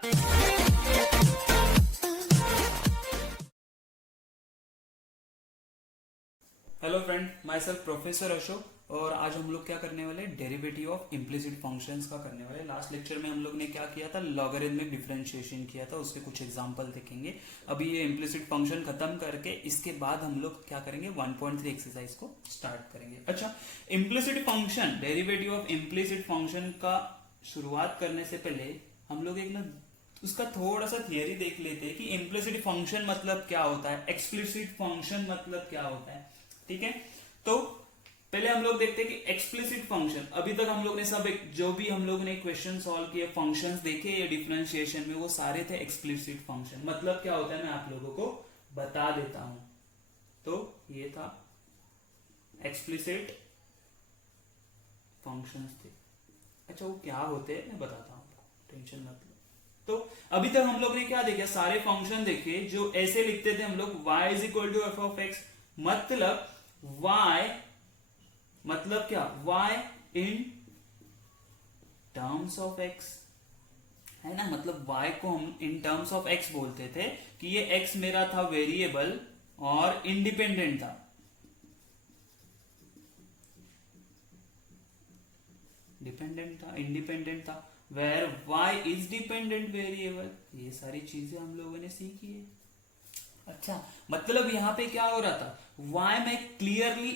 Hello friend, my self professor Ashok. और आज हम लोग क्या करने वाले, डेरिवेटिव ऑफ इम्प्लिसिट फंक्शंस का करने वाले। लास्ट लेक्चर में हम लोग ने क्या किया था, लॉगरिथमिक डिफरेंशिएशन किया था, उसके कुछ एग्जांपल देखेंगे। अभी ये इम्प्लिसिट फंक्शन खत्म करके इसके बाद हम लोग क्या करेंगे, 1.3 एक्सरसाइज को स्टार्ट करेंगे। अच्छा, implicit function, derivative of implicit function का शुरुआत करने से पहले हम लोग एक ना उसका थोड़ा सा थियरी देख लेते हैं कि इम्प्लिसिट फंक्शन मतलब क्या होता है, एक्सप्लिसिट फंक्शन मतलब क्या होता है। ठीक है, तो पहले हम लोग देखते हैं कि एक्सप्लिसिट फंक्शन, अभी तक हम लोग ने सब जो भी हम लोग ने क्वेश्चन सॉल्व किए, फंक्शंस देखे या डिफरेंशिएशन में, वो सारे थे एक्सप्लिसिट फंक्शन। मतलब क्या होता है मैं आप लोगों को बता देता हूं। तो ये था एक्सप्लिसिट फंक्शंस थे। अच्छा, वो क्या होते हैं मैं बताता हूं, टेंशन मत लो। तो अभी तक हम लोग ने क्या देखा, सारे फंक्शन देखे जो ऐसे लिखते थे हम लोग, y is equal to f of x. मतलब y मतलब क्या, y in terms of x है ना। मतलब y को हम इन टर्म्स ऑफ x बोलते थे कि ये x मेरा था वेरिएबल और इंडिपेंडेंट था। डिपेंडेंट था, इंडिपेंडेंट था, where y is dependent variable. ये सारी चीजें हम लोगों ने सीखी है। अच्छा, मतलब यहां पे क्या हो रहा था, y मैं clearly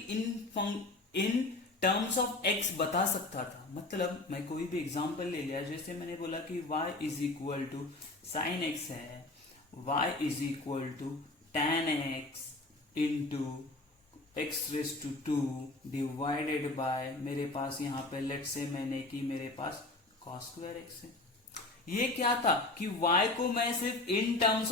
in terms of x बता सकता था। मतलब मैं कोई भी एग्जांपल ले लिया, जैसे मैंने बोला कि y is equal to sine x है, y is equal to tan x into x raise to 2 divided by, मेरे पास यहां पे लेट से मैंने कि मेरे पास cos स्क्वायर x है। ये क्या था कि y को मैं सिर्फ इन टर्म्स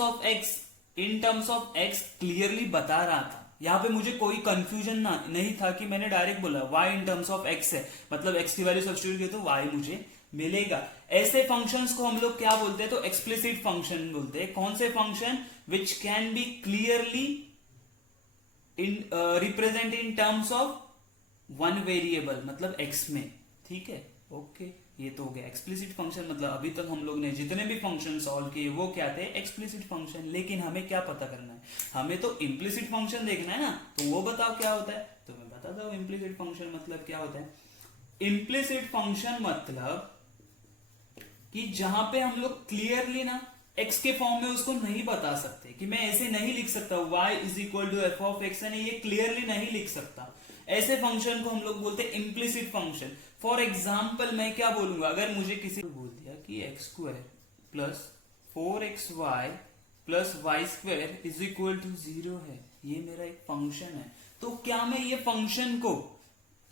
ऑफ x क्लियरली बता रहा था। यहां पे मुझे कोई कंफ्यूजन नहीं था कि मैंने डायरेक्ट बोला y in terms of x है, मतलब x की वैल्यू सब्स्टिट्यूट की तो y मुझे मिलेगा। ऐसे फंक्शंस को हम लोग क्या बोलते हैं, तो एक्सप्लिसिट फंक्शन बोलते हैं। कौन से function, which can be clearly represent in terms of one variable, मतलब x में। ठीक है, ओके, ये तो हो गया एक्सप्लिसिट फंक्शन। मतलब अभी तक हम लोग ने जितने भी फंक्शन सॉल्व किए वो क्या थे, एक्सप्लिसिट फंक्शन। लेकिन हमें क्या पता करना है, हमें तो इम्प्लिसिट फंक्शन देखना है ना। तो वो बताओ क्या होता है, तो मैं बताता हूं इम्प्लिसिट फंक्शन मतलब क्या होता है। इम्प्लिसिट फंक्शन मतलब कि जहां पे हम लोग क्लियरली ना x के फॉर्म में उसको नहीं बता सकते, कि मैं ऐसे नहीं लिख सकता y is equal to f of x, ये क्लियरली नहीं लिख सकता। ऐसे फंक्शन को हम लोग बोलते हैं इम्प्लिसिट फंक्शन। फॉर एग्जाम्पल मैं क्या बोलूंगा, अगर मुझे किसी ने बोल दिया कि x square plus 4xy plus y square is equal to 0 है, ये मेरा एक फंक्शन है, तो क्या मैं ये फंक्शन को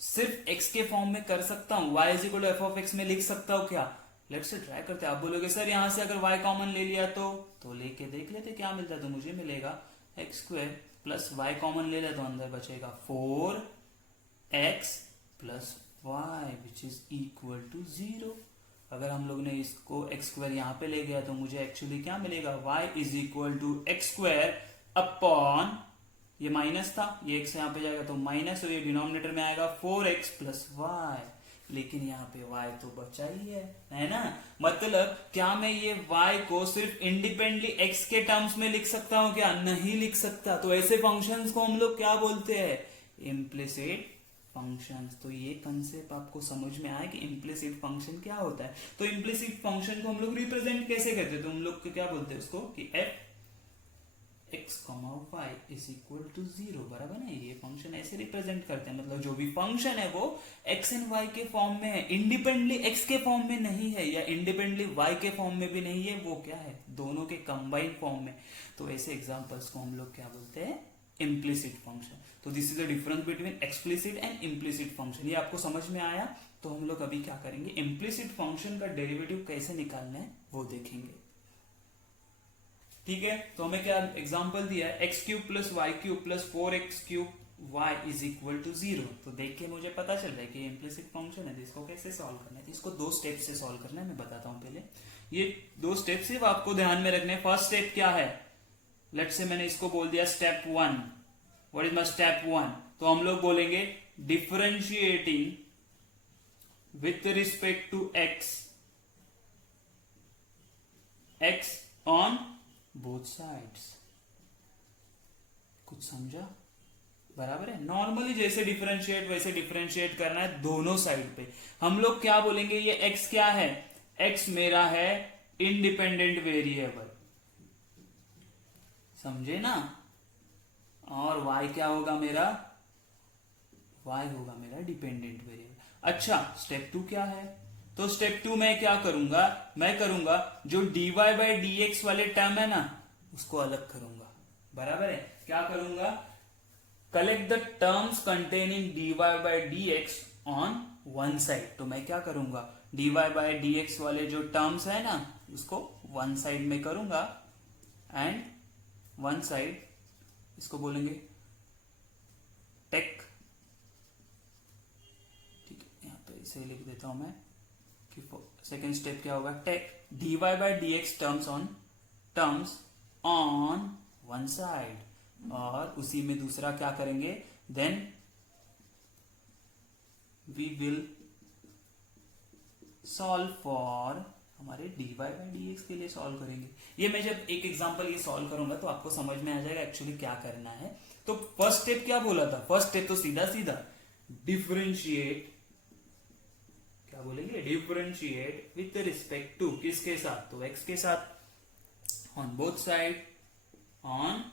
सिर्फ x के फॉर्म में कर सकता हूं, y is equal to f of x में लिख सकता हूं क्या? लेट्स से ट्राई करते हैं। आप बोलोगे सर यहां से अगर y कॉमन ले लिया तो लेके देख लेते क्या मिलता है। तो मुझे मिलेगा x square plus y common ले ले तो अंदर बचेगा 4x plus y which is equal to 0। अगर हम लोग ने इसको एक्स स्क्वायर यहां पे ले गया तो मुझे एक्चुअली क्या मिलेगा, y is equal to x square upon, ये माइनस था, ये x यहां पे जाएगा तो माइनस, और ये डिनोमिनेटर में आएगा 4x प्लस वाई। लेकिन यहाँ पे y तो बचा ही है ना। मतलब क्या मैं ये y को सिर्फ इंडिपेंडेंटली x के टर्म्स में लिख सकता हूं क्या? नहीं लिख सकता। तो ऐसे फंक्शंस को हम लोग क्या बोलते हैं, इम्प्लिसिट फंक्शंस। तो ये कंसेप्ट आपको समझ में आया कि इम्प्लिसिट फंक्शन क्या होता है। तो इम्प्लिसिट फंक्शन को हम लोग रिप्रेजेंट कैसे करते हैं, तो हम लोग क्या बोलते हैं उसको कि f x, y is equal to 0, बराबर ना। ये फंक्शन ऐसे रिप्रेजेंट करते हैं, मतलब जो भी फंक्शन है वो x एंड y के फॉर्म में है, इंडिपेंडेंटली x के फॉर्म में नहीं है या इंडिपेंडेंटली y के फॉर्म में भी नहीं है, वो क्या है, दोनों के कंबाइंड फॉर्म में। तो ऐसे एग्जांपल्स को हम लोग क्या बोलते हैं, इम्प्लिसिट फंक्शन। तो this is the difference between explicit and implicit function. ये आपको समझ में आया। तो हम लोग अभी क्या करेंगे, इम्प्लिसिट फंक्शन का डेरिवेटिव कैसे निकालना है वो देखेंगे। ठीक है, तो हमें क्या एग्जांपल दिया है, x cube plus y cube plus 4x cube y is equal to 0। तो देख के मुझे पता चल रहा है कि इम्प्लिसिट फंक्शन है। इसको कैसे सॉल्व करना है, इसको दो स्टेप से सॉल्व करना है, मैं बताता हूं पहले। ये दो स्टेप सिर्फ आपको ध्यान में रखने। फर्स्ट स्टेप क्या है, लेट्स से मैंने इसको बोल दिया step 1। What is my step 1? तो हम लोग बोलेंगे differentiating with respect to x x on both sides. कुछ समझा? बराबर है। नॉर्मली जैसे डिफरेंशिएट वैसे डिफरेंशिएट करना है दोनों साइड पे। हम लोग क्या बोलेंगे, ये एक्स क्या है, एक्स मेरा है इंडिपेंडेंट वेरिएबल, समझे ना। और y क्या होगा मेरा, y होगा मेरा डिपेंडेंट वेरिएबल। अच्छा, स्टेप 2 क्या है, तो स्टेप 2 मैं क्या करूंगा, मैं करूंगा जो dy बाई डी एक्स वाले टर्म है ना उसको अलग करूंगा। बराबर है, क्या करूंगा, collect the terms containing dy by d x on one side. तो मैं क्या करूंगा, dy बाई डी एक्स वाले जो टर्म्स है ना उसको वन साइड में करूंगा, एंड वन साइड इसको बोलेंगे टेक। ठीक है, यहां पे इसे लिख देता हूं मैं कि सेकेंड स्टेप क्या होगा, take dy by d x terms on one side. और उसी में दूसरा क्या करेंगे, then we will solve for, हमारे dy बाई डी एक्स के लिए सॉल्व करेंगे। ये मैं जब एक एग्जांपल ये सॉल्व करूंगा तो आपको समझ में आ जाएगा एक्चुअली क्या करना है। तो फर्स्ट स्टेप क्या बोला था, फर्स्ट स्टेप तो सीधा सीधा डिफरेंशिएट, क्या बोलेंगे, डिफरेंशिएट विथ रिस्पेक्ट टू, किसके साथ, तो x के साथ, on both side, on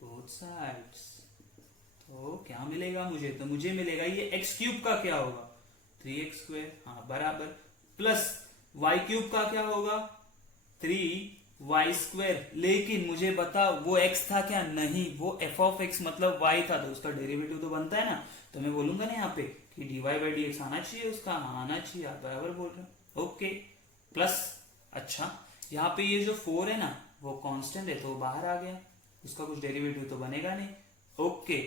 both sides. तो क्या मिलेगा मुझे, तो मुझे मिलेगा ये x क्यूब का क्या होगा 3x स्क्वायर, हाँ बराबर, प्लस y क्यूब का क्या होगा 3y स्क्वायर। लेकिन मुझे बता वो x था क्या, नहीं, वो f ऑफ x मतलब y था, तो उसका डेरिवेटिव तो बनता है ना। तो मैं बोलूंगा ना यहाँ पे कि dy बाई डी एक्स आना चाहिए उसका, आना चाहिए, आप बराबर बोल रहे हो, ओके। प्लस अच्छा यहाँ पे ये जो 4 है ना वो कांस्टेंट है तो बाहर आ गया, उसका कुछ डेरिवेटिव तो बनेगा नहीं, ओके।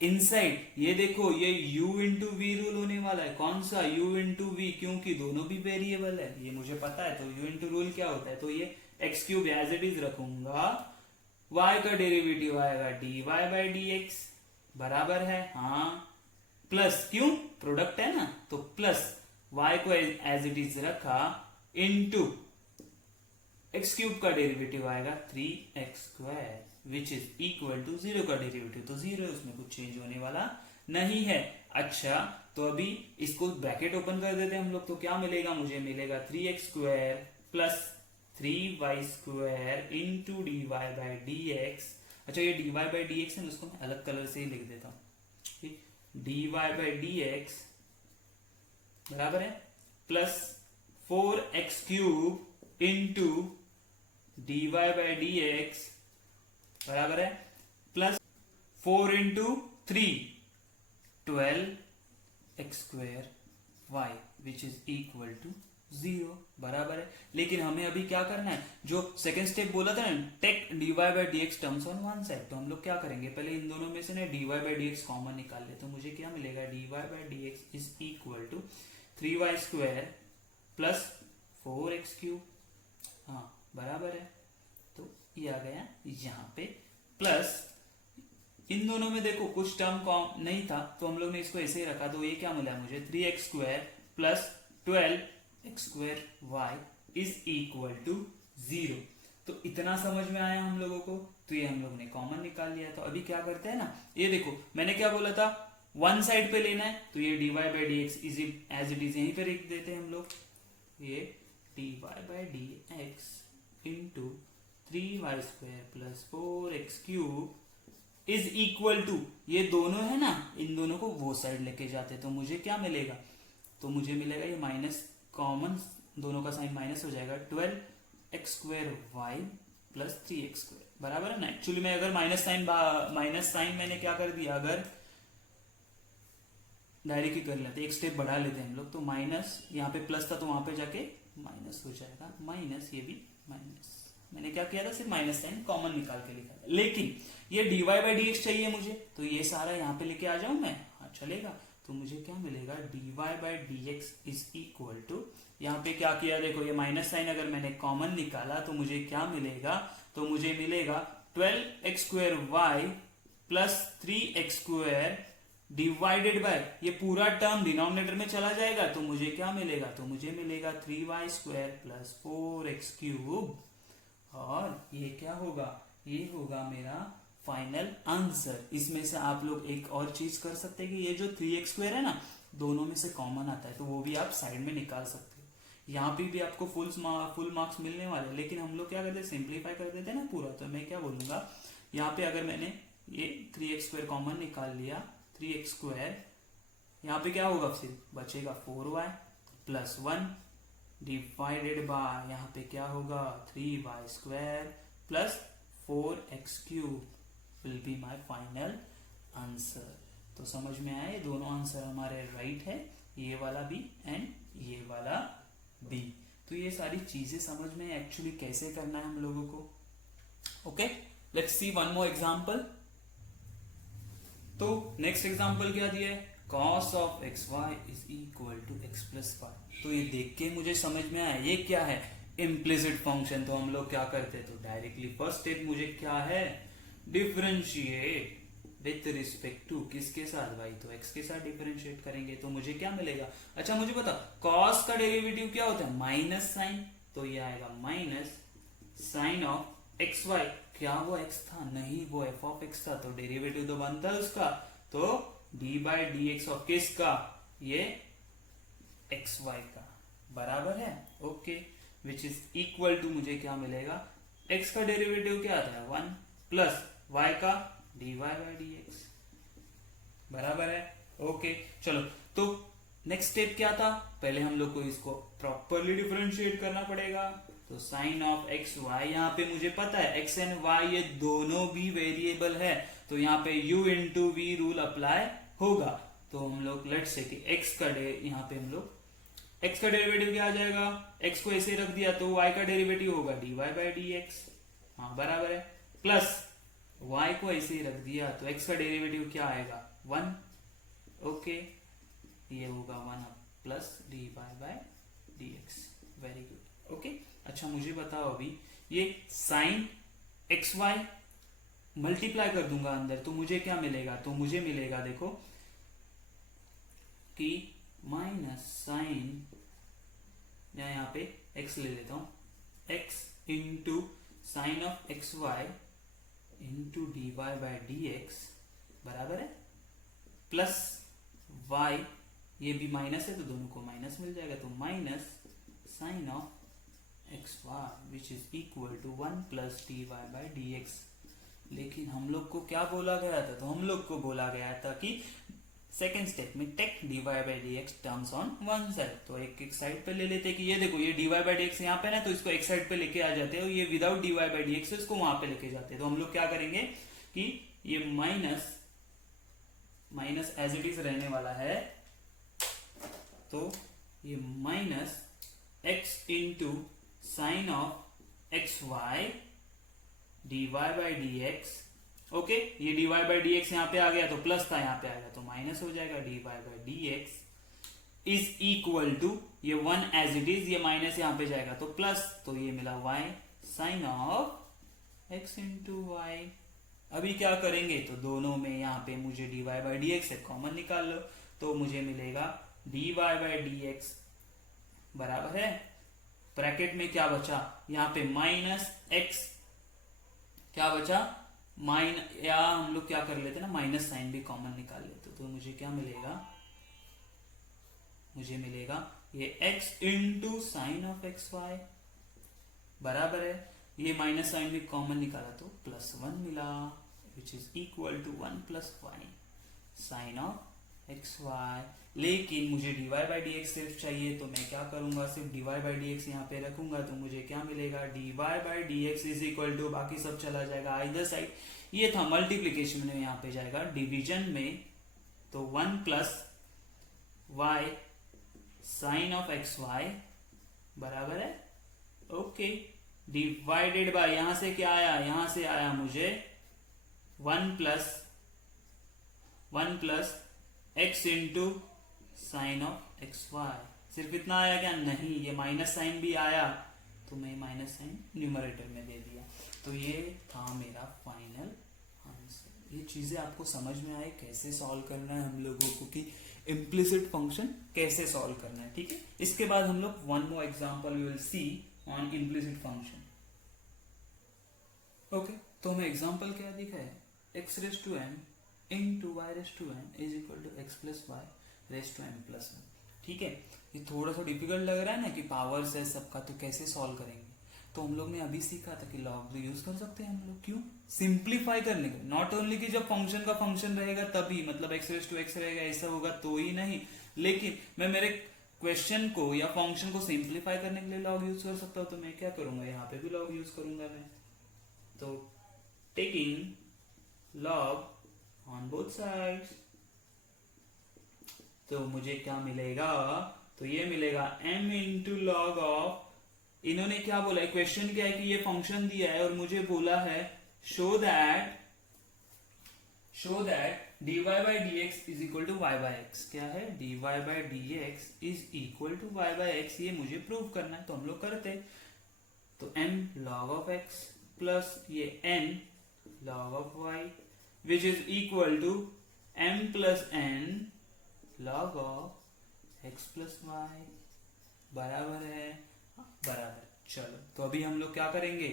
इनसाइड ये देखो ये u इंटू वी रूल होने वाला है, कौन सा u इंटू वी, क्योंकि दोनों भी वेरिएबल है, ये मुझे पता है। तो u इंटू रूल क्या होता है, तो ये x cube as it is रखूंगा, y का डेरिवेटिव आएगा dy बाई डी एक्स, बराबर है, हाँ, प्लस क्यों, प्रोडक्ट है ना, तो प्लस y को एज इट इज रखा इंटू एक्स क्यूब का डेरिवेटिव आएगा 3x square which is equal to 0 का डेरिवेटिव तो 0 है, उसमें कुछ चेंज होने वाला नहीं है। अच्छा, तो अभी इसको ब्रैकेट ओपन कर देते हैं हम लोग, तो क्या मिलेगा, मुझे मिलेगा 3x square plus 3y square into d y by d x. अच्छा, ये d y by d x है, उसको मैं अलग कलर से ही लिख देता हूं, d y by d x बराबर है plus 4x cube into d y by d x बराबर है plus 4 into 3 12x square y which is equal to 0, बराबर है। लेकिन हमें अभी क्या करना है, जो सेकेंड स्टेप बोला था ना, take dy by d x terms on one side, तो हम लोग क्या करेंगे, पहले इन दोनों में से ना dy by d x common निकाल ले, तो मुझे क्या मिलेगा, dy by d x is equal to 3y square plus 4x cube, हाँ बराबर है। तो ये आ गया यहाँ पे, प्लस इन दोनों में देखो कुछ टर्म कॉम नहीं था तो हम लोग ने इसको ऐसे ही रखा, तो ये क्या मिला मुझे 3x square plus 12x square y is equal to 0। तो इतना समझ में आया हम लोगों को, तो ये हम लोग ने कॉमन निकाल लिया। तो अभी क्या करते हैं ना, ये देखो मैंने क्या बोला था, वन साइड पे लेना है, तो ये dy by d x is as it is यहीं पे लिख देते हैं हम लोग, ये dy by d x into 3y square plus 4x cube is equal to, ये दोनों है ना, इन दोनों को वो साइड लेके जाते, तो मुझे क्या मिलेगा, तो मुझे मिलेगा ये माइनस कॉमन, दोनों का साइन माइनस हो जाएगा, 12x square y plus 3x square, बराबर है ना। एक्चुअली मैं अगर माइनस साइन मैंने क्या कर दिया, अगर डायरेक्ट ही कर लेते, एक स्टेप बढ़ा लेते हैं हम लोग, तो माइनस यहाँ पे प्लस था तो वहां पे जाके माइनस हो जाएगा, माइनस ये भी माइनस, मैंने क्या किया था, सिर्फ माइनस साइन कॉमन निकाल के लिखा था। लेकिन ये dy बाई डी एक्स चाहिए मुझे, तो ये सारा यहाँ पे लेके आ जाऊं मैं, हाँ चलेगा। तो मुझे क्या मिलेगा, dy by d x is equal to, यहाँ पे क्या किया देखो, ये माइनस साइन अगर मैंने कॉमन निकाला तो मुझे क्या मिलेगा, तो मुझे मिलेगा 12x square y plus 3x square divided by, ये पूरा टर्म डिनोमिनेटर में चला जाएगा, तो मुझे क्या मिलेगा, तो मुझे मिलेगा 3y square plus 4x cube और ये क्या होगा, ये होगा मेरा फाइनल आंसर। इसमें से आप लोग एक और चीज कर सकते हैं कि ये जो 3x² है ना, दोनों में से कॉमन आता है, तो वो भी आप साइड में निकाल सकते हो। यहाँ पे भी आपको फुल मार्क्स मिलने वाले, लेकिन हम लोग क्या करते हैं, सिंप्लीफाई कर देते हैं ना पूरा। तो मैं क्या बोलूंगा, यहाँ पे अगर मैंने ये 3x² कॉमन निकाल लिया, 3x², यहाँ पे क्या होगा, फिर बचेगा 4y प्लस 1 डिवाइडेड बाय, यहाँ पे क्या होगा 3y² plus 4x³ will be my final answer. तो समझ में आया, ये दोनों आंसर हमारे राइट है, ये वाला भी एंड ये वाला भी। तो ये सारी चीजें समझ में एक्चुअली कैसे करना है हम लोगों को। Okay, let's see one more example. तो नेक्स्ट एग्जांपल क्या दिया है, cos of xy is equal to x plus y. तो ये देख के मुझे समझ में आया ये क्या है, इम्प्लिसिट फंक्शन। तो हम लोग क्या करते हैं, तो डायरेक्टली फर्स्ट स्टेप मुझे क्या है, डिफरेंशिएट विथ रिस्पेक्ट टू किसके साथ भाई, तो x के साथ डिफरेंशिएट करेंगे। तो मुझे क्या मिलेगा, अच्छा मुझे पता cos का डेरिवेटिव क्या होता है, माइनस साइन। तो ये आएगा माइनस साइन ऑफ xy। क्या वो x था, नहीं वो f ऑफ x था, तो डेरिवेटिव तो बनता है उसका। तो d by d x of किसका, ये xy का, बराबर है। Okay, which is equal to, मुझे क्या मिलेगा, x का डेरिवेटिव क्या आता है 1 प्लस y का dy बाई डी एक्स, बराबर है। ओके चलो, तो नेक्स्ट स्टेप क्या था, पहले हम लोग को इसको प्रॉपरली डिफरेंशिएट करना पड़ेगा। तो साइन ऑफ एक्स वाई, यहाँ पे मुझे पता है x एंड y ये दोनों भी वेरिएबल है, तो यहाँ पे u into v rule apply होगा। तो हम लोग लेट्स से कि x का यहाँ पे हम लोग x का डेरिवेटिव क्या आ जाएगा, x को ऐसे रख दिया तो y का डेरिवेटिव होगा dy बाई डी एक्स, हाँ बराबर है, प्लस y को ऐसे ही रख दिया तो x का डेरिवेटिव क्या आएगा 1। ओके, ये होगा 1 plus dy by d x, very good. Okay, अच्छा मुझे बताओ अभी ये साइन एक्स वाई मल्टीप्लाई कर दूंगा अंदर, तो मुझे क्या मिलेगा, तो मुझे मिलेगा देखो कि माइनस साइन, यहाँ पे x ले लेता हूं, x into sine of x y into d y by d x, बराबर है, प्लस y, ये भी माइनस है तो दोनों को माइनस मिल जाएगा, तो minus sine of x y which is equal to 1 plus d y by d x. लेकिन हम लोग को क्या बोला गया था, तो हम लोग को बोला गया था कि सेकेंड स्टेप में take d y by d x terms on one side. तो एक साइड पे ले लेते कि ये देखो ये d y by d x यहाँ पे ना, तो इसको एक साइड पे लेके आ जाते हैं, ये without d y by d x इसको वहां पे लेके जाते हैं। तो हम लोग क्या करेंगे कि ये minus minus as it is रहने वाला है, तो ये minus x into sine of x y d y by d x. Okay, ये d y by d x यहाँ पे आ गया तो प्लस था, यहाँ पे आएगा तो माइनस हो जाएगा, d y by d x is equal to ये 1 एज इट इज, ये माइनस यहाँ पे जाएगा तो प्लस, तो ये मिला y sine of x into y. अभी क्या करेंगे, तो दोनों में यहाँ पे मुझे d y by d x common निकाल लो, तो मुझे मिलेगा d y by d x बराबर है, ब्रैकेट में क्या बचा, यहाँ पे माइनस एक्स, क्या बचा या हम लोग क्या कर लेते ना, माइनस साइन भी कॉमन निकाल लेते, तो मुझे क्या मिलेगा, मुझे मिलेगा ये x into sine of x y, बराबर है, ये माइनस साइन भी कॉमन निकाला तो प्लस 1 मिला, which is equal to 1 plus y sine of x y. लेकिन मुझे d y by d x सिर्फ चाहिए, तो मैं क्या करूंगा, सिर्फ d y by d x यहाँ पे रखूंगा, तो मुझे क्या मिलेगा, d y by d x is equal to, बाकी सब चला जाएगा आइदर साइड, ये था मल्टीप्लीकेशन में, यहाँ पे जाएगा डिवीजन में, तो 1 plus y sine of x y बराबर है। ओके, डिवाइडेड बाय, यहां से क्या आया, यहां से आया मुझे 1 plus x into sine of x y, सिर्फ इतना आया क्या, नहीं ये माइनस साइन भी आया, तो मैं माइनस साइन न्यूमरेटर में दे दिया। तो ये था मेरा फाइनल आंसर। ये चीजें आपको समझ में आए कैसे सॉल्व करना है हम लोगों को, कि इम्प्लिसिट फंक्शन कैसे सॉल्व करना है, ठीक है। इसके बाद हम लोग one more example we will see on implicit function. Okay, तो हमें एग्जांपल क्या दिखा है, x raise to n into y raise to n is equal to x plus y raise to n plus one. ठीक है, ये थोड़ा सा डिफिकल्ट लग रहा है ना कि पावर्स है सबका, तो कैसे सॉल्व करेंगे। तो हम लोग ने अभी सीखा था कि लॉग यूज कर सकते हैं हम लोग, क्यों, सिंप्लीफाई करने का। नॉट ओनली कि जब फंक्शन का फंक्शन रहेगा तभी, मतलब एक्स रेस टू एक्स रहेगा ऐसा होगा तो ही नहीं, लेकिन मैं मेरे क्वेश्चन को या फंक्शन को सिंप्लीफाई करने के लिए लॉग यूज कर सकता हूँ। तो मैं क्या करूंगा, यहाँ पे भी लॉग यूज करूंगा मैं। तो taking log on both sides, तो मुझे क्या मिलेगा, तो ये मिलेगा m इंटू लॉग ऑफ, इन्होंने क्या बोला है, क्वेश्चन क्या है कि ये फंक्शन दिया है और मुझे बोला है show that dy by d x is equal to y by x. क्या है, dy by d x is equal to y by x, ये मुझे प्रूव करना है। तो हम लोग करते हैं, तो m log of x plus ये n log of y which is equal to m plus n log of x plus y, बराबर है, बराबर। चलो, तो अभी हम लोग क्या करेंगे,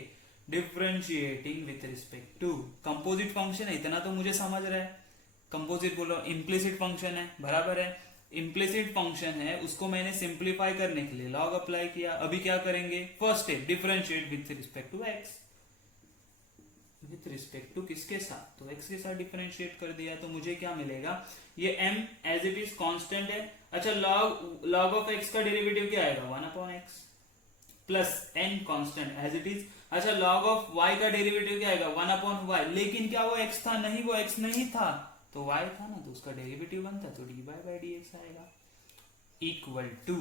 differentiating with respect to composite function है, इतना तो मुझे समझ रहा है। कंपोजिट बोलो, इम्प्लिसिट फंक्शन है, बराबर है, इम्प्लिसिट फंक्शन है, उसको मैंने सिंप्लीफाई करने के लिए लॉग अप्लाई किया। अभी क्या करेंगे, first step, differentiate with respect to x, with respect to किसके साथ, तो एक्स के साथ डिफरेंशिएट कर दिया। तो मुझे क्या मिलेगा, ये m as it is constant है। अच्छा, लॉग ऑफ x का डेरिवेटिव क्या आएगा, 1 upon x plus n constant as it is. अच्छा, लॉग ऑफ y का डेरिवेटिव क्या आएगा, 1 अपॉन y, लेकिन क्या वो x था, नहीं, वो x नहीं था, तो y था ना, तो उसका डेरिवेटिव बनता, तो dy बाई डी एक्स आएगा, इक्वल टू,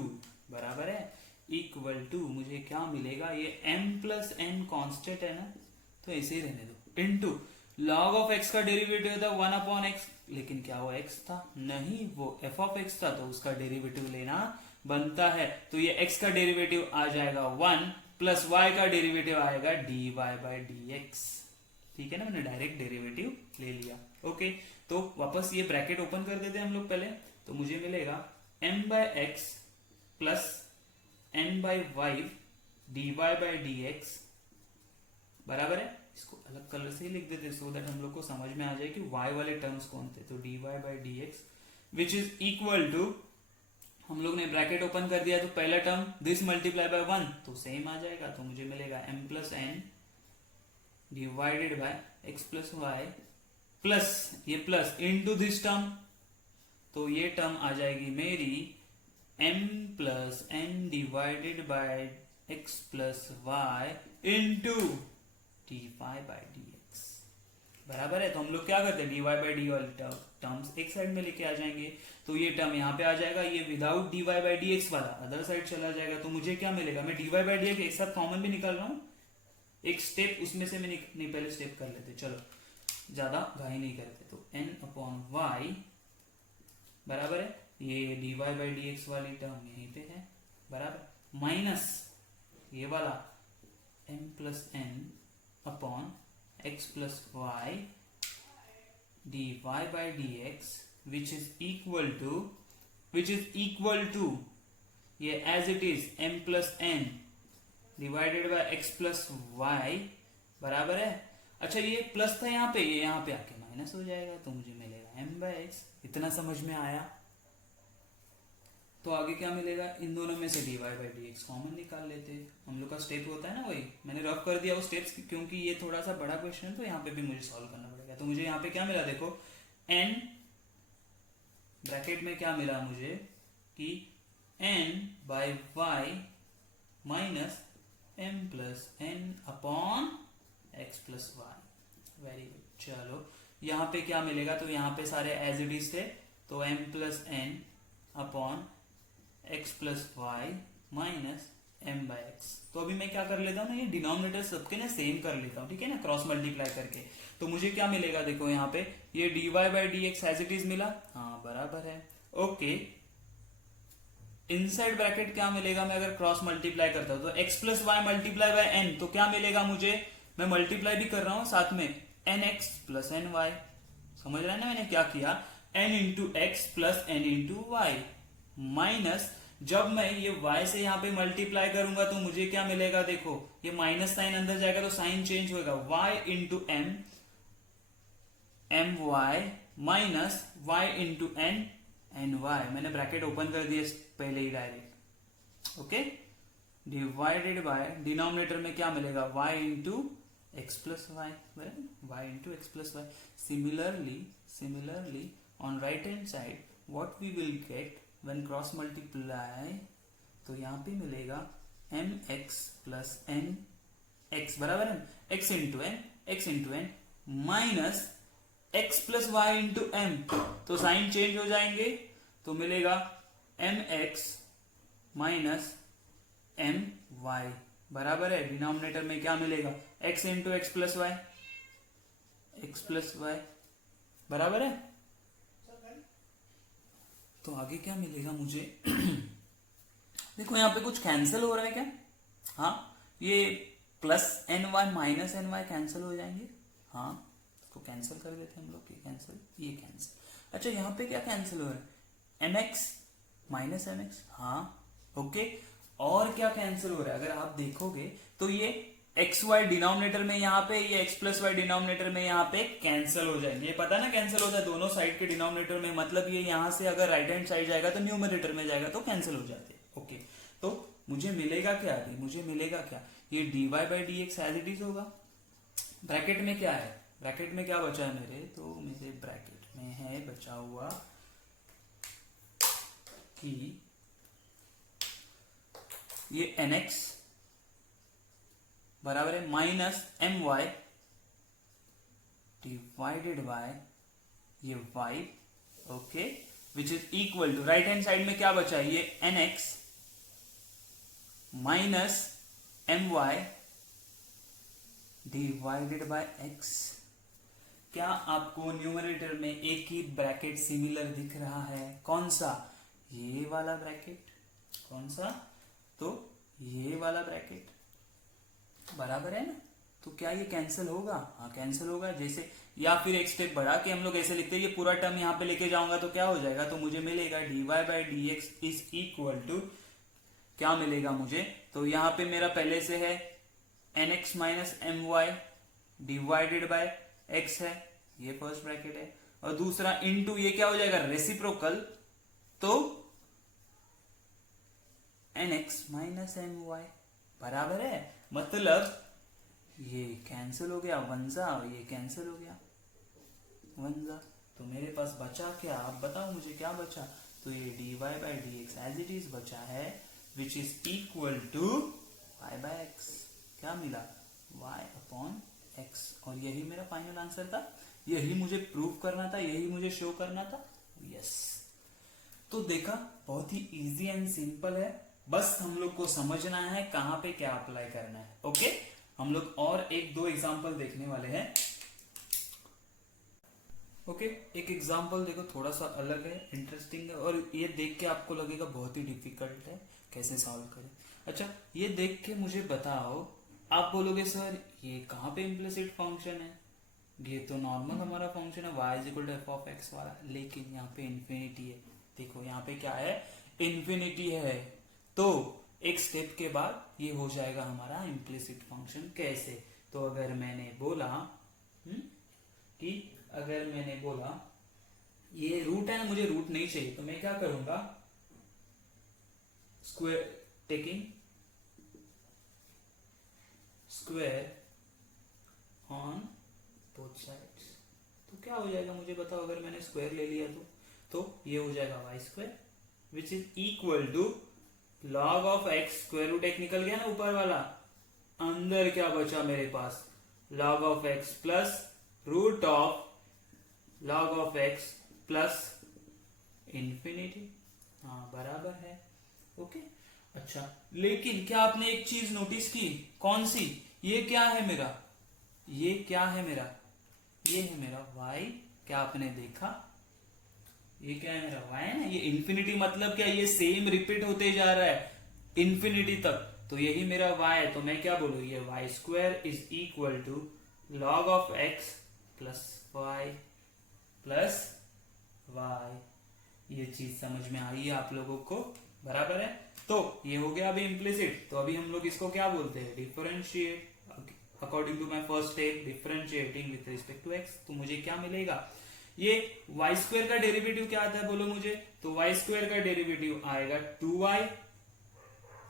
बराबर है, इक्वल टू, मुझे क्या मिलेगा, ये m प्लस n कांस्टेंट है ना, तो ऐसे ही रहने दो, इनटू लॉग ऑफ x का डेरिवेटिव था 1 अपॉन x, लेकिन क्या वो x था, नहीं, वो f ऑफ x था, तो उसका डेरिवेटिव लेना बनता है। तो ये x का डेरिवेटिव आ जाएगा 1 प्लस y का डेरिवेटिव आएगा dy बाई डी एक्स। ठीक है ना, मैंने डायरेक्ट डेरिवेटिव ले लिया। ओके, तो वापस ये ब्रैकेट ओपन कर देते हैं हम लोग पहले, तो मुझे मिलेगा m by x plus n by y dy by d x, बराबर है। इसको अलग कलर से ही लिख देते सो दैट हम लोग को समझ में आ जाए कि y वाले टर्म्स कौन थे, तो dy by d x which is equal to, हम लोग ने ब्रैकेट ओपन कर दिया, तो पहला टर्म दिस मल्टीप्लाई बाय 1, तो सेम आ जाएगा, तो मुझे मिलेगा m plus n divided by x plus y plus ये प्लस इनटू दिस टर्म, तो ये टर्म आ जाएगी मेरी m plus n divided by x plus y into dy by d x, बराबर है। तो हम लोग क्या करते हैं, dy बाई डी वाले टर्म्स एक साइड में लेके आ जाएंगे, तो ये टर्म यहाँ पे आ जाएगा, ये without dy by d x वाला अदर साइड चला जाएगा। तो मुझे क्या मिलेगा, मैं dy बाई डी एक्स एक साथ कॉमन भी निकाल रहा हूँ, एक स्टेप उसमें से मैं नहीं पहले स्टेप कर लेते, चलो ज्यादा घाई नहीं करते। तो n अपॉन वाई बराबर है, ये dy बाई डी एक्स वाली टर्म यहीं पे है, बराबर, माइनस ये वाला m plus n upon x plus y dy by d x which is equal to ये as it is m plus n divided by x plus y, बराबर है। अच्छा, ये प्लस था यहाँ पे, ये यहाँ पे आके माइनस हो जाएगा, तो मुझे मिलेगा m बाय एक्स। इतना समझ में आया। तो आगे क्या मिलेगा, इन दोनों में से dy by d x common निकाल लेते हैं। हम लोग का स्टेप होता है ना, वही मैंने रफ कर दिया वो स्टेप्स, क्योंकि ये थोड़ा सा बड़ा क्वेश्चन है, तो यहाँ पे भी मुझे सॉल्व करना पड़ेगा। तो मुझे यहाँ पे क्या मिला, देखो n ब्रैकेट में क्या मिला मुझे कि n by y minus m plus n upon x plus y, very good. चलो, यहाँ पे क्या मिलेगा, तो यहाँ पे सारे एज इट इज थे, तो m plus n upon x plus y minus m by x. तो अभी मैं क्या कर लेता हूँ ना, ये डिनोमिनेटर सबके ना सेम कर लेता हूँ, ठीक है ना, क्रॉस मल्टीप्लाई करके। तो मुझे क्या मिलेगा, देखो यहाँ पे ये dy by d x as it is मिला, हाँ बराबर है, ओके। इनसाइड ब्रैकेट क्या मिलेगा, मैं अगर क्रॉस मल्टीप्लाई करता हूँ तो x plus y multiply by n, तो क्या मिलेगा मुझे, मैं मल्टीप्लाई भी कर रहा हूँ साथ में n x plus n y, समझ रहे हैं ना मैंने क्या किया, n into x plus n into y minus जब मैं ये y से यहाँ पे मल्टीप्लाई करूंगा तो मुझे क्या मिलेगा, देखो ये माइनस साइन अंदर जाएगा तो साइन चेंज होगा, y into m y minus y into n y. मैंने ब्रैकेट ओपन कर दिया पहले ही direct, okay. Divided by denominator में क्या मिलेगा, y into x plus y, y into x plus y. Similarly on right hand side what we will get when cross multiply, तो यहां पे मिलेगा m x plus n x बराबर है x into n minus x plus y into m, तो sign change हो जाएंगे तो मिलेगा m x minus m y बराबर है, डिनोमिनेटर में क्या मिलेगा, x into x plus y बराबर है। तो आगे क्या मिलेगा मुझे देखो यहां पे कुछ कैंसिल हो रहा है क्या, हाँ ये plus n y minus n y cancel हो जाएंगे, हाँ तो कैंसिल कर देते हैं हम लोग, ये कैंसिल। अच्छा यहाँ पे क्या कैंसिल हो रहा है, m x minus m x, हाँ ओके। और क्या कैंसिल हो रहा है, अगर आप देखोगे तो ये एक्स वाई डिनोमिनेटर में यहाँ पे, ये एक्स प्लस वाई डिनोमिनेटर में यहाँ पे कैंसिल हो जाएंगे, ये पता ना कैंसिल हो जाए दोनों साइड के डिनोमिनेटर में, मतलब ये यहाँ से अगर राइट हैंड साइड जाएगा तो न्यूमरेटर में जाएगा तो कैंसिल हो जाते हैं, ओके। तो मुझे मिलेगा क्या, मुझे मिलेगा क्या, ये d y by d x as it is होगा। ब्रैकेट में क्या है, ब्रैकेट में क्या बचा है मेरे, तो मेरे ब्रैकेट में है बचा हुआ कि ये एन एक्स बराबर है minus m y divided by ये y, okay, which is equal to right hand side में क्या बचा है, ये n x minus m y divided by x. क्या आपको न्यूमरेटर में एक ही ब्रैकेट सिमिलर दिख रहा है, कौन सा, ये वाला ब्रैकेट, कौन सा, तो ये वाला ब्रैकेट बराबर है ना। तो क्या ये कैंसिल होगा, हाँ कैंसिल होगा। जैसे या फिर एक स्टेप बढ़ा के हम लोग ऐसे लिखते हैं, ये पूरा टर्म यहाँ पे लेके जाऊंगा तो क्या हो जाएगा, तो मुझे मिलेगा d y by d x is equal to क्या मिलेगा मुझे, तो यहाँ पे मेरा पहले से है n x minus m y divided by x है, ये फर्स्ट ब्रैकेट है, और दूसरा इनटू ये क्या हो जाएगा रेसिप्रोकल, तो n x minus m y बराबर है, मतलब ये कैंसिल हो गया वंजा और ये कैंसिल हो गया वंजा, तो मेरे पास बचा क्या, आप बताओ मुझे क्या बचा, तो ये d y by d x as it is बचा है which is equal to y by x, क्या मिला y अपॉन x, और यही मेरा फाइनल आंसर था, यही मुझे प्रूव करना था, यही मुझे शो करना था, यस। तो देखा बहुत ही इजी एंड सिंपल है, बस हम लोग को समझना है कहां पे क्या अप्लाई करना है, ओके। हम लोग और एक दो एग्जांपल देखने वाले हैं, ओके। एक एग्जांपल देखो थोड़ा सा अलग है, इंटरेस्टिंग है, और ये देख के आपको लगेगा बहुत ही डिफिकल्ट है, कैसे सॉल्व करें। अच्छा ये देख के मुझे बताओ, आप बोलोगे सर ये कहाँ पे इम्प्लिसिट फंक्शन है, ये तो नॉर्मल हमारा फंक्शन है y is equal to f of x वाला, लेकिन यहाँ पे इन्फिनिटी है, देखो यहाँ पे क्या है इन्फिनिटी है, तो एक स्टेप के बाद ये हो जाएगा हमारा इम्प्लिसिट फंक्शन। कैसे, तो अगर मैंने बोला कि अगर मैंने बोला ये रूट है ना, मुझे रूट नहीं चाहिए, तो मैं क्या करूंगा, square taking square on both sides, तो क्या हो जाएगा मुझे बताओ, अगर मैंने स्क्वायर ले लिया तो ये हो जाएगा y square which is equal to log of x, square root एक निकल गया ना ऊपर वाला, अंदर क्या बचा मेरे पास log of x plus root of log of x plus infinity, हाँ बराबर है, ओके। अच्छा लेकिन क्या आपने एक चीज नोटिस की, कौन सी, ये क्या है मेरा, ये क्या है मेरा, ये है मेरा y, क्या आपने देखा, ये क्या है मेरा y है ना, ये इंफिनिटी मतलब क्या, ये सेम रिपीट होते जा रहा है इंफिनिटी तक, तो यही मेरा y है, तो मैं क्या बोलूं, ये y square is equal to log of x plus y plus y. ये चीज समझ में आई है आप लोगों को, बराबर है। तो ये हो गया अभी इम्प्लिसिट। तो अभी हम लोग इसको क्या बोलते हैं, differentiate according to my first step, differentiating with respect to x. तो मुझे क्या मिलेगा, ये वाई स्क्वायर का डेरिवेटिव क्या आता है बोलो मुझे, तो वाई स्क्वायर का डेरिवेटिव आएगा 2y,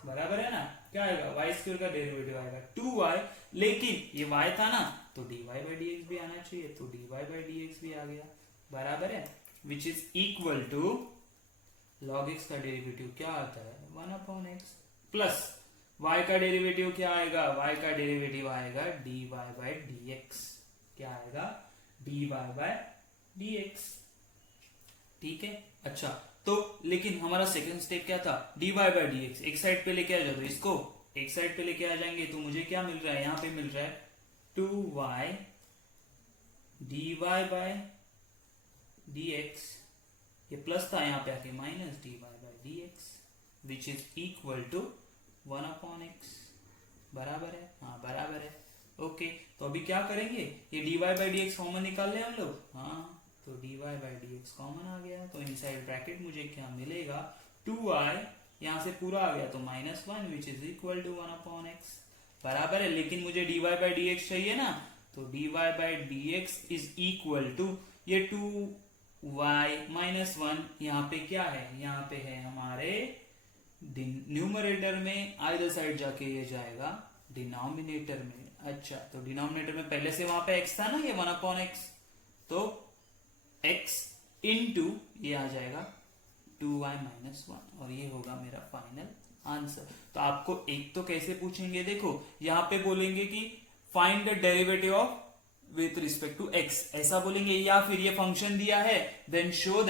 बराबर है ना, क्या आएगा, वाई स्क्वायर का डेरिवेटिव आएगा 2y, लेकिन ये y था ना तो dy बाई dx भी आना चाहिए, तो dy बाई dx भी आ गया, बराबर है, which is equal to log x का डेरिवेटिव क्या आता है 1/x प्लस y का डेरिवेटिव क्या आएगा, y का डेरिवेटिव आएगा dy बाई dx, क्या आएगा dy बाई dx, ठीक है। अच्छा तो लेकिन हमारा सेकंड स्टेप क्या था, dy बाई dx एक साइड पे लेके आ जाओ, तो इसको एक साइड पे लेके आ जाएंगे तो मुझे क्या मिल रहा है, यहां पे मिल रहा है 2y dy बाई dx, ये प्लस था यहाँ पे आके minus dy by dx, which is equal to 1/x, बराबर है, हाँ बराबर है, ओके। तो अभी क्या करेंगे, ये dy बाई dx कॉमन निकाल ले हम लोग, हाँ तो dy बाई dx कॉमन आ गया, तो इनसाइड ब्रैकेट मुझे क्या मिलेगा 2y, यहां से पूरा आ गया तो -1 विच इज इक्वल टू 1/x, बराबर है। लेकिन मुझे dy बाई dx चाहिए ना, तो dy by dx is equal to ये 2y -1, यहाँ पे क्या है, यहाँ पे है हमारे न्यूमरेटर में, आइदर साइड जाके ये जाएगा डिनोमिनेटर में। अच्छा तो डिनोमिनेटर में पहले से वहां पे x था ना, ये 1/x, तो x इंटू ये आ जाएगा 2y -1, और ये होगा मेरा फाइनल आंसर। तो आपको एक तो कैसे पूछेंगे, देखो यहां पे बोलेंगे कि find the derivative of with respect to x, ऐसा बोलेंगे, या फिर ये फंक्शन दिया है then show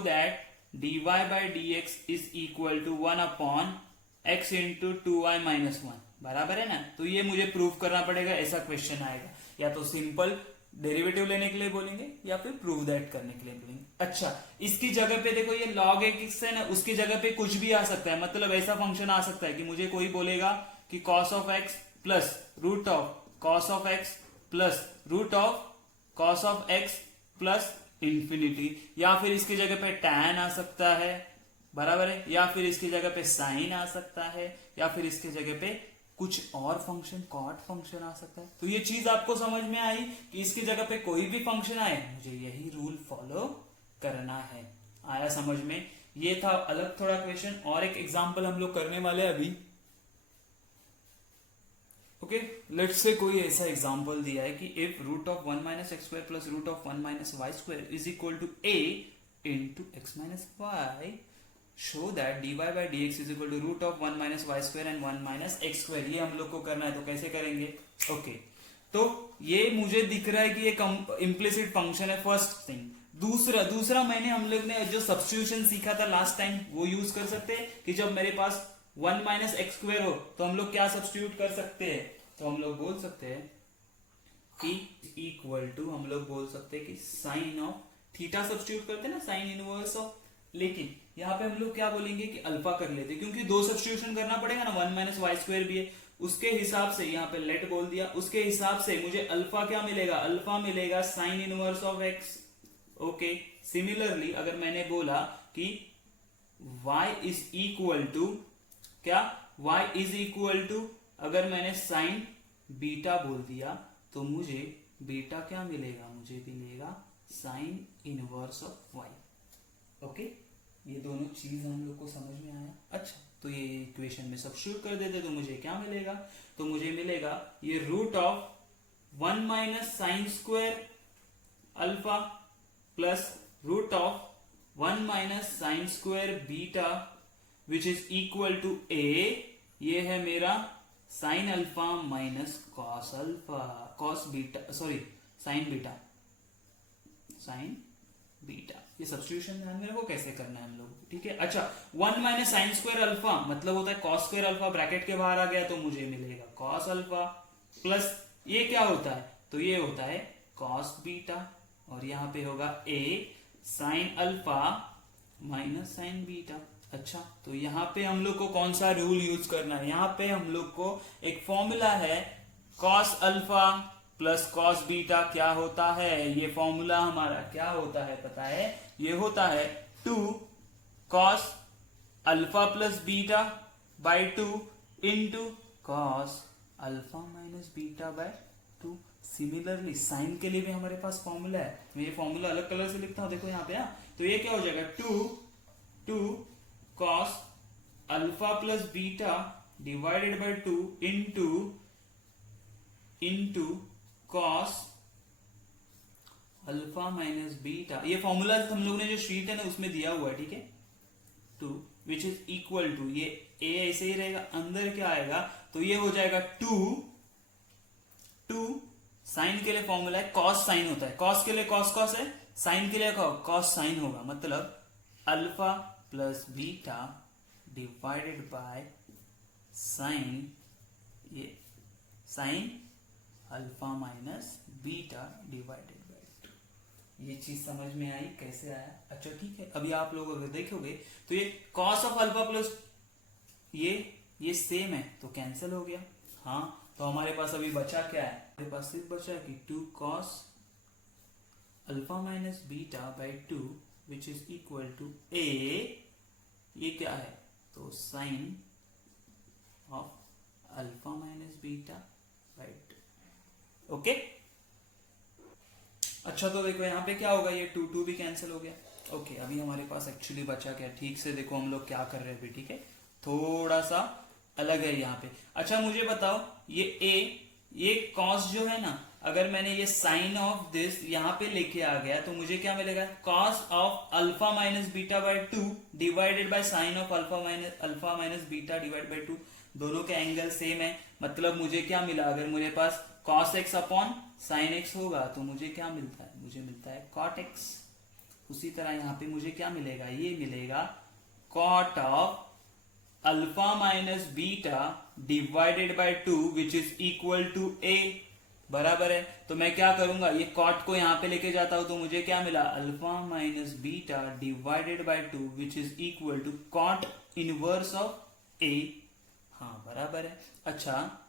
that dy by dx is equal to 1/x into 2y -1, बराबर है ना। तो ये मुझे प्रूव करना पड़ेगा, ऐसा क्वेश्चन आएगा, या तो सिंपल डेरिवेटिव लेने के लिए बोलेंगे या फिर प्रूव दैट करने के लिए बोलेंगे। अच्छा इसकी जगह पे देखो ये log x है ना, उसकी जगह पे कुछ भी आ सकता है, मतलब ऐसा फंक्शन आ सकता है कि मुझे कोई बोलेगा कि cos of x plus root of cos of x plus root of cos of x plus infinity, या फिर इसकी जगह पे tan आ सकता है, बराबर है, या फिर इसकी जगह पे sin आ सकता है, या फिर इसकी जगह पे कुछ और फंक्शन कॉट फंक्शन आ सकता है। तो ये चीज आपको समझ में आई कि इसकी जगह पे कोई भी फंक्शन आए मुझे यही रूल फॉलो करना है, आया समझ में। ये था अलग थोड़ा क्वेश्चन, और एक एग्जांपल हम लोग करने वाले अभी, ओके। लेट्स से कोई ऐसा एग्जांपल दिया है कि if root of 1 minus x square plus root of 1 minus y square is equal to a into x minus y, show that dy by dx is equal to root of 1 minus y square and 1 minus x square, ये हम लोग को करना है। तो कैसे करेंगे, okay तो ये मुझे दिख रहा है कि ये इम्प्लिसिट फंक्शन है, फर्स्ट थिंग। दूसरा मैंने हम लोग ने जो सब्स्टिट्यूशन सीखा था लास्ट टाइम वो यूज कर सकते हैं कि जब मेरे पास 1 माइनस एक्स स्क्वायर हो तो हम लोग क्या सब्स्टिट्यूट कर सकते हैं, तो हम लोग बोल सकते हैं कि इक्वल टू, हम लोग बोल सकते हैं कि साइन ऑफ थीटा सब्स्टिट्यूट करते हैं ना, साइन इनवर्स ऑफ, लेकिन यहाँ पे हम लोग क्या बोलेंगे कि अल्फा कर लेते, क्योंकि दो सब्स्टिट्यूशन करना पड़ेगा ना, 1 माइनस वाई स्क्वायर भी है, उसके हिसाब से यहाँ पे लेट बोल दिया, उसके हिसाब से मुझे अल्फा क्या मिलेगा, अल्फा मिलेगा sine inverse of x, okay. Similarly अगर मैंने बोला कि y इज इक्वल टू क्या, y इज इक्वल टू, अगर मैंने साइन बीटा बोल दिया तो मुझे बीटा क्या मिलेगा, मुझे मिलेगा sine inverse of y, okay. ये दोनों चीज हम लोग को समझ में आया। अच्छा तो ये इक्वेशन में सब्स्टिट्यूट कर देते तो मुझे क्या मिलेगा, तो मुझे मिलेगा ये root of 1 minus sine square alpha plus root of 1 minus sine square beta which is equal to a, ये है मेरा sine alpha minus cos alpha, cos beta, sorry sine beta, ये सब्स्टिट्यूशन ध्यान में रखो कैसे करना है हम लोग, ठीक है। अच्छा 1 माइनस साइन स्क्वायर अल्फा मतलब होता है कॉस स्क्वायर अल्फा, ब्रैकेट के बाहर आ गया तो मुझे मिलेगा कॉस अल्फा, प्लस ये क्या होता है, तो ये होता है कॉस बीटा, और यहां पे होगा a sign alpha minus sign beta. अच्छा तो यहाँ पे हम लोग को कौन सा रूल यूज करना है, यहाँ पे हम लोग को एक फॉर्मूला है cos alpha plus cos beta क्या होता है, ये फॉर्मूला हमारा क्या होता है पता है, ये होता है 2 cos alpha plus beta by 2 into cos alpha minus beta by 2। Similarly sign के लिए भी हमारे पास फॉर्मूला है, मैं ये फॉर्मूला अलग कलर से लिखता हूं, देखो यहाँ पे। तो ये क्या हो जाएगा, two cos alpha plus beta divided by 2 into cos alpha minus beta. ये फॉर्मूला हम लोग ने जो शीट है ना उसमें दिया हुआ है, ठीक है। 2 विच इज इक्वल टू, ये ए ऐसे ही रहेगा, अंदर क्या आएगा, तो ये हो जाएगा 2 साइन के लिए फॉर्मूला है कॉस साइन होता है, कॉस के लिए कॉस है, साइन के लिए कॉस साइन होगा, मतलब alpha plus beta divided by sine, ये sine alpha minus beta divided by 2। ये चीज समझ में आई कैसे आया? अच्छा ठीक है, अभी आप लोग अगर देखोगे तो ये कॉस ऑफ अल्फा प्लस ये सेम है तो कैंसिल हो गया। हाँ, तो हमारे पास अभी बचा क्या है, हमारे पास सिर्फ बचा है कि 2 cos alpha minus beta by 2 which is equal to a, ये क्या है, तो sine of alpha minus beta by 2। Okay, अच्छा तो देखो यहाँ पे क्या होगा, ये 2 भी कैंसिल हो गया। ओके, अभी हमारे पास एक्चुअली बचा क्या, ठीक से देखो हम लोग क्या कर रहे हैं अभी, ठीक है, थोड़ा सा अलग है यहाँ पे। अच्छा मुझे बताओ, ये कॉस जो है ना, अगर मैंने ये साइन ऑफ दिस यहाँ पे लेके आ गया तो मुझे क्या मिलेगा, cos of alpha minus beta by 2 divided by sign of alpha minus beta divide by 2। दोनों के एंगल सेम है, मतलब मुझे क्या मिला, अगर मेरे पास cos x upon sine x होगा तो मुझे क्या मिलता है, मुझे मिलता है कॉट एक्स। उसी तरह यहाँ पे मुझे क्या मिलेगा, ये मिलेगा cot of alpha minus beta divided by 2 which is equal to a, बराबर है। तो मैं क्या करूंगा, ये कॉट को यहां पे लेके जाता हूं तो मुझे क्या मिला, alpha minus beta divided by 2 which is equal to cot inverse of a. हाँ बराबर है। अच्छा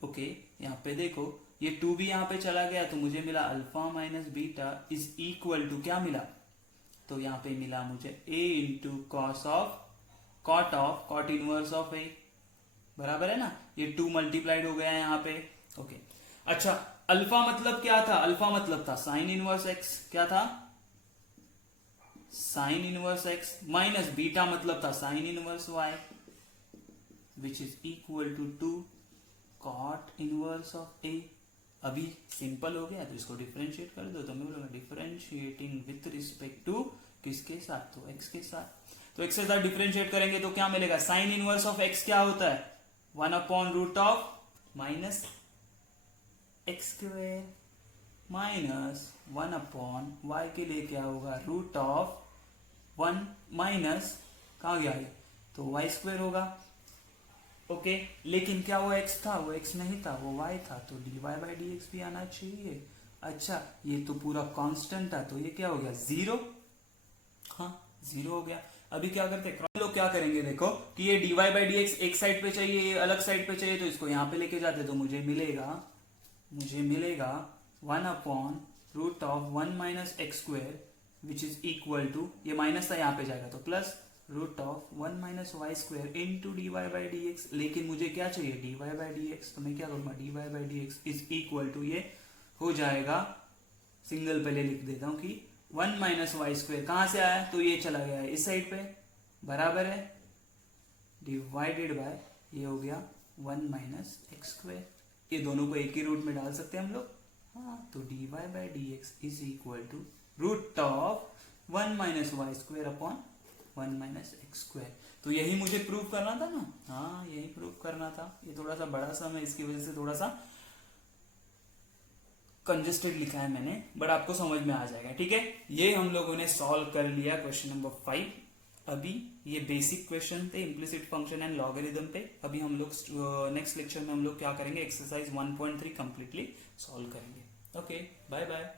ओके, यहाँ पे देखो ये 2 भी यहाँ पे चला गया तो मुझे मिला alpha minus beta is equal to क्या मिला, तो यहाँ पे मिला मुझे a into cos of cot inverse of a, बराबर है ना। ये 2 मल्टीप्लाइड हो गया है यहाँ पे। ओके अच्छा, अल्फा मतलब क्या था, अल्फा मतलब था साइन इनवर्स एक्स, क्या था, sine inverse x, minus beta मतलब था sine inverse y which is equal to 2 cot inverse of a. अभी सिंपल हो गया तो इसको डिफरेंशिएट कर दो, तो मैं बोलूंगा डिफरेंशिएटिंग विथ रिस्पेक्ट टू किसके साथ, तो एक्स के साथ। तो एक्स के साथ डिफरेंशिएट करेंगे तो क्या मिलेगा, साइन इनवर्स ऑफ एक्स क्या होता है, 1 upon root of minus x square minus 1 upon y के लिए क्या होगा, रूट ऑफ 1 माइनस कहाँ गया ये, तो वाई स्क्वायर होगा। ओके लेकिन क्या वो x था, वो x नहीं था, वो y था, तो dy बाई डी एक्स भी आना चाहिए। अच्छा ये तो पूरा कांस्टेंट था तो ये क्या हो गया, 0। हाँ 0 हो गया। अभी क्या करते हैं लोग, क्या करेंगे देखो कि ये dy बाई डी एक्स एक साइड पे चाहिए, ये अलग साइड पे चाहिए, तो इसको यहाँ पे लेके जाते तो मुझे मिलेगा 1 upon root of 1 minus x square which is equal to, ये माइनस था यहाँ पे जाएगा तो plus root of 1 minus y square into d y by d x. लेकिन मुझे क्या चाहिए, d y by d x, तो मैं क्या करूंगा, d y by d x is equal to, ये हो जाएगा, सिंगल पहले लिख देता हूं कि 1 माइनस वाई स्क्वायर कहां से आया, तो ये चला गया है इस साइड पे, बराबर है, डिवाइडेड बाय ये हो गया 1 माइनस एक्स स्क्वायर। ये दोनों को एक ही रूट में डाल सकते हैं हम लोग। हाँ तो d y by d x is equal to root of 1 minus y square upon 1 minus x square. तो यही मुझे प्रूव करना था ना, हाँ यही प्रूव करना था। ये थोड़ा सा बड़ा सा मैं इसकी वजह से थोड़ा सा कंजेस्टेड लिखा है मैंने, बट आपको समझ में आ जाएगा, ठीक है। ये हम लोगों ने सॉल्व कर लिया क्वेश्चन नंबर 5। अभी ये बेसिक क्वेश्चन थे इम्प्लिसिट फंक्शन एंड लॉगरिथम पे। अभी हम लोग नेक्स्ट लेक्चर में हम लोग क्या करेंगे, एक्सरसाइज 1.3 कंप्लीटली सॉल्व करेंगे। Okay bye bye.